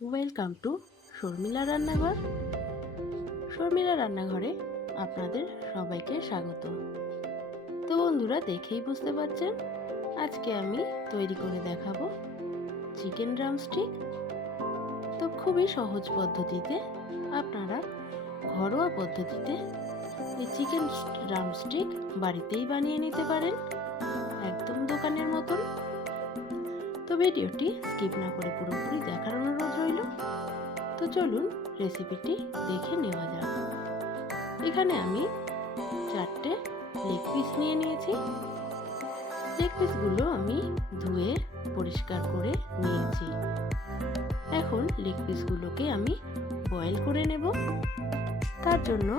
Welcome to Sharmila রান্নাঘর। শর্মিলা রান্নাঘরে আপনাদের সবাইকে স্বাগত। তো বন্ধুরা, দেখেই বুঝতে পারছেন আজকে আমি তৈরি করে দেখাবো চিকেন ড্রামস্টিক। তো খুবই সহজ পদ্ধতিতে আপনারা ঘরোয়া পদ্ধতিতে এই চিকেন ড্রামস্টিক বাড়িতেই বানিয়ে নিতে পারেন, একদম দোকানের মতন। তো ভিডিওটি স্কিপ না করে পুরোপুরি দেখার অনুরোধ রইল। তো চলুন রেসিপিটি দেখে নেওয়া যাক। এখানে আমি 4টে লেগ পিস নিয়ে নিয়েছি। লেগ পিসগুলো আমি ধুয়ে পরিষ্কার করে নিয়েছি। এখন লেগ পিসগুলোকে আমি বয়েল করে নেব। তার জন্য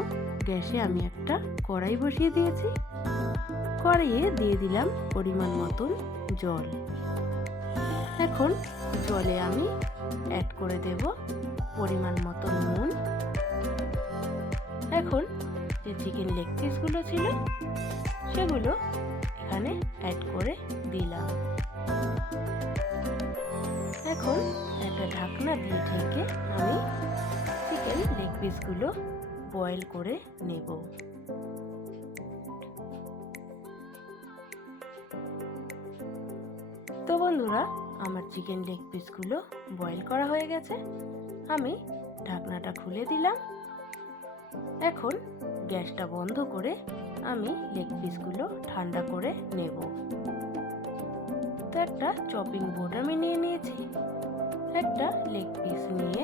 গ্যাসে আমি একটা কড়াই বসিয়ে দিয়েছি। কড়াইয়ে দিয়ে দিলাম পরিমাণ মতন জল। এখন জলে আমি অ্যাড করে দেব পরিমাণ মতন নুন। এখন যে চিকেন লেগ পিসগুলো ছিল সেগুলো এখানে অ্যাড করে দিলাম। এখন একটা ঢাকনা দিয়ে ঢেকে আমি চিকেন লেগ পিসগুলো বয়েল করে নেব। তো বন্ধুরা, আমার চিকেন লেগ পিসগুলো বয়েল করা হয়ে গেছে। আমি ঢাকনাটা খুলে দিলাম। এখন গ্যাসটা বন্ধ করে আমি লেগ পিসগুলো ঠান্ডা করে নেব। তো একটা চপিং বোর্ড আমি নিয়ে নিয়েছি। একটা লেগ পিস নিয়ে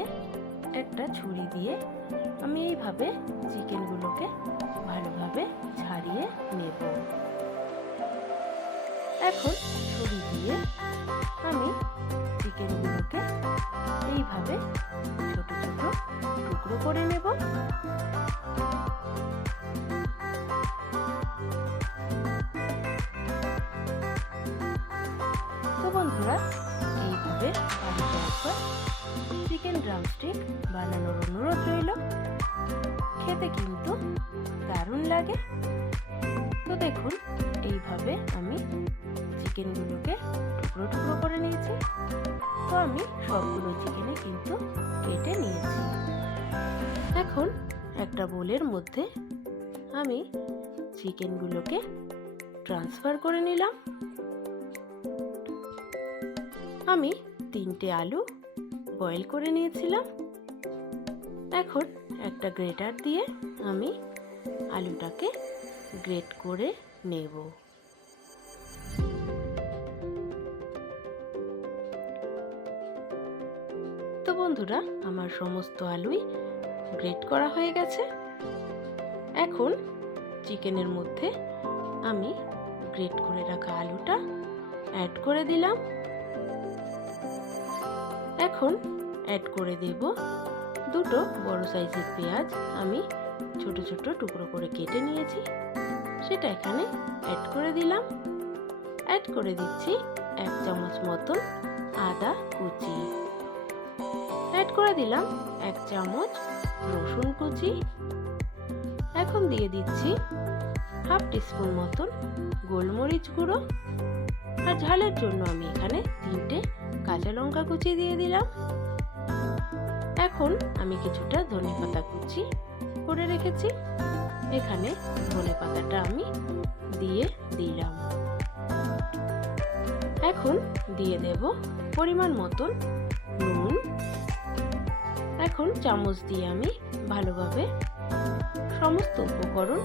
একটা ছুরি দিয়ে আমি এইভাবে চিকেনগুলোকে ভালোভাবে ছাড়িয়ে নেব। এখন ছুরি দিয়ে আমি চিকেনগুলোকে এইভাবে ছোট ছোট টুকরো করে নেব। তো বন্ধুরা, এইভাবে বাড়িতে একবার চিকেন ড্রামস্টিক বানানোর অনুরোধ রইল। খেতে কিন্তু দারুণ লাগে। তো দেখুন, এইভাবে আমি চিকেনগুলোকে টুকরো টুকরো করে নিয়েছি। তো আমি সবগুলো চিকেনে কিন্তু কেটে নিয়েছি। এখন একটা বোলের মধ্যে আমি চিকেনগুলোকে ট্রান্সফার করে নিলাম। আমি 3টে আলু বয়েল করে নিয়েছিলাম। এখন একটা গ্রেটার দিয়ে আমি আলুটাকে গ্রেট করে নেব। তো বন্ধুরা, আমার সমস্ত আলুই গ্রেট করা হয়ে গেছে। এখন চিকেনের মধ্যে আমি গ্রেট করে রাখা আলুটা অ্যাড করে দিলাম। এখন অ্যাড করে দেব 2টো বড় সাইজের পেঁয়াজ। আমি ছোট ছোট টুকরো করে কেটে নিয়েছি, সেটা এখানে অ্যাড করে দিলাম। অ্যাড করে দিচ্ছি 1 চামচ মতন আদা কুচি। অ্যাড করে দিলাম 1 চামচ রসুন কুচি। এখন দিয়ে দিচ্ছি হাফ টিস্পুন মতন গোলমরিচ গুঁড়ো। আর ঝালের জন্য আমি এখানে 3টে কাঁচা লঙ্কা কুচি দিয়ে দিলাম। এখন আমি কিছুটা ধনেপাতা কুচি করে রেখেছি, এখানে ধনেপাতাটা আমি দিয়ে দিলাম। এখন দিয়ে দেব পরিমাণ মতন নুন। এখন চামচ দিয়ে আমি ভালোভাবে সমস্ত উপকরণ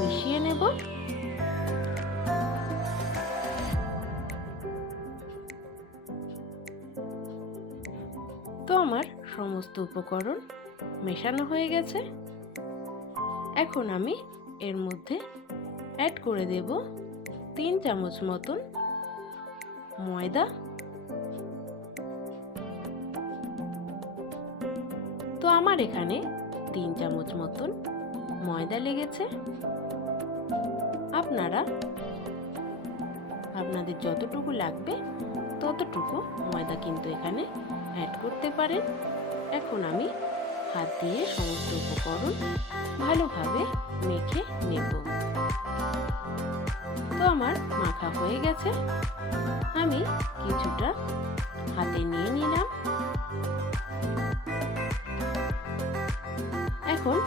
মিশিয়ে নেব। তো আমার সমস্ত উপকরণ মেশানো হয়ে গেছে। এখন আমি এর মধ্যে অ্যাড করে দেব 3 চামচ মতন ময়দা। তো আমার এখানে 3 চামচ মতন ময়দা লেগেছে। আপনারা আপনাদের যতটুকু লাগবে ততটুকু ময়দা কিন্তু এখানে অ্যাড করতে পারেন। এখন আমি হাত দিয়ে সমস্ত উপকরণ ভালোভাবে মেখে নেব। তো আমার মাখা হয়ে গেছে। আমি কিছুটা হাতে নিয়ে নিলাম। এখন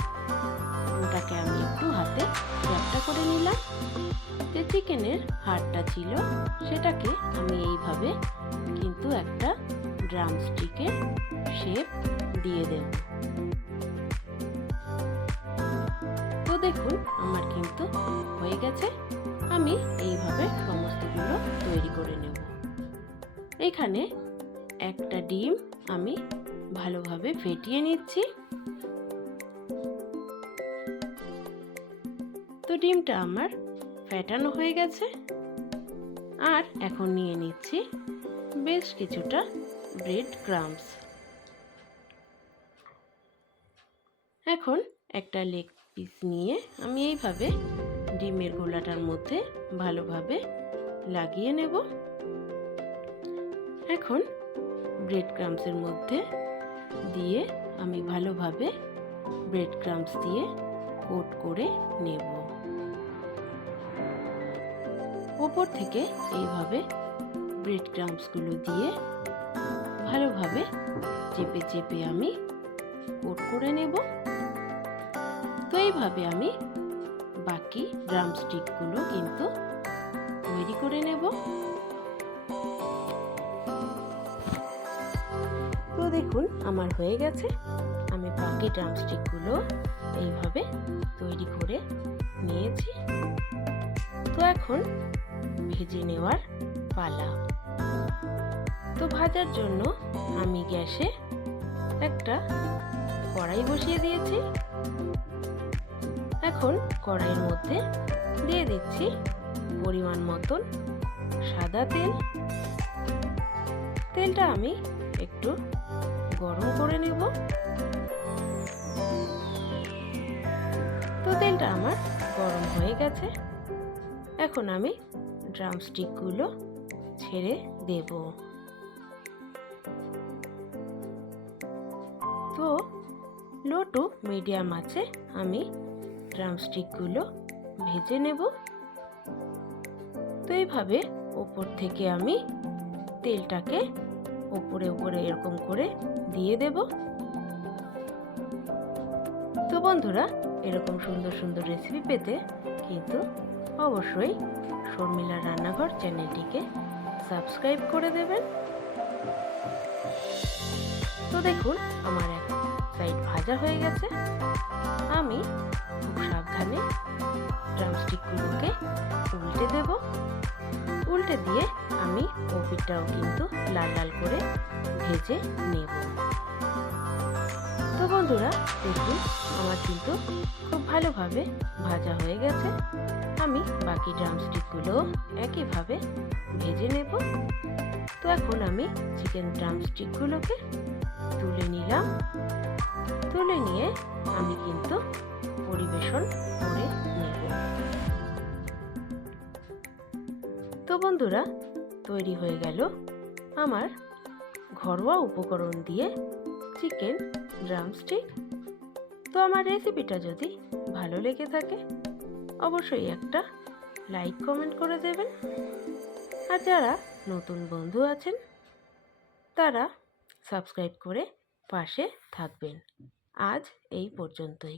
ওটাকে আমি একটু হাতে চ্যাপটা করে নিলাম। যে চিকেনের হাড়টা ছিল সেটাকে আমি এইভাবে কিন্তু একটা ড্রামস্টিকের শেপ দিয়ে দেব। তো দেখুন আমার কিন্তু হয়ে গেছে। আমি এইভাবে সমস্তগুলো তৈরি করে নেব। এখানে একটা ডিম আমি ভালোভাবে ফেটিয়ে নিচ্ছি। তো ডিমটা আমার ফেটানো হয়ে গেছে। আর এখন নিয়ে নিচ্ছি বেশ কিছুটা ব্রেড ক্রাম্বস। এখন একটা লেগ পিস নিয়ে আমি এইভাবে ডিমের গোলাটার মধ্যে ভালোভাবে লাগিয়ে নেব। এখন ব্রেড ক্রাম্বসের মধ্যে দিয়ে আমি ভালোভাবে ব্রেড ক্রাম্বস দিয়ে কোট করে নেব। ওপর থেকে এইভাবে ব্রেড ক্রাম্বসগুলো দিয়ে ভালোভাবে চেপে চেপে আমি কোট করে নেব। তো এইভাবে আমি বাকি ড্রামস্টিকগুলো কিন্তু তৈরি করে নেব। তো দেখুন আমার হয়ে গেছে। আমি বাকি ড্রামস্টিকগুলো এইভাবে তৈরি করে নিয়েছি। তো এখন ভেজে নেওয়ার পালা। তো ভাজার জন্য আমি গ্যাসে একটা কড়াই বসিয়ে দিয়েছি। এখন কড়াইয়ের মধ্যে দিয়ে দিচ্ছি পরিমাণ মতন সাদা তেল। তেলটা আমি একটু গরম করে নেব। তো তেলটা আমার গরম হয়ে গেছে। এখন আমি ড্রামস্টিকগুলো ছেড়ে দেব। তো লো টু মিডিয়াম আছে আমি ড্রামস্টিকগুলো ভেজে নেব। তো এইভাবে ওপর থেকে আমি তেলটাকে উপরে উপরে এরকম করে দিয়ে দেব। তো বন্ধুরা এরকম সুন্দর সুন্দর রেসিপি পেতে কিন্তু অবশ্যই শর্মিলার রান্নাঘর চ্যানেলটিকে সাবস্ক্রাইব করে দেবেন। তো দেখুন আমার এক সাইড ভাজা হয়ে গেছে। আমি খুব সাবধানে ড্রামস্টিকগুলোকে উল্টে দেব। উল্টে দিয়ে আমি ওপিটাও কিন্তু লাল লাল করে ভেজে নেব। তো বন্ধুরা দেখুন আমার কিন্তু খুব ভালোভাবে ভাজা হয়ে গেছে। আমি বাকি ড্রামস্টিকগুলো একইভাবে ভেজে নেব। তো এখন আমি চিকেন ড্রামস্টিকগুলোকে তুলে নিলাম। তুলে নিয়ে আমি কিন্তু পরিবেশন করে নেব। তো বন্ধুরা তৈরি হয়ে গেল আমার ঘরোয়া উপকরণ দিয়ে চিকেন ড্রামস্টিক। তো আমার রেসিপিটা যদি ভালো লেগে থাকে অবশ্যই একটা লাইক কমেন্ট করে দেবেন। আর যারা নতুন বন্ধু আছেন তারা সাবস্ক্রাইব করে পাশে থাকবেন। আজ এই পর্যন্তই।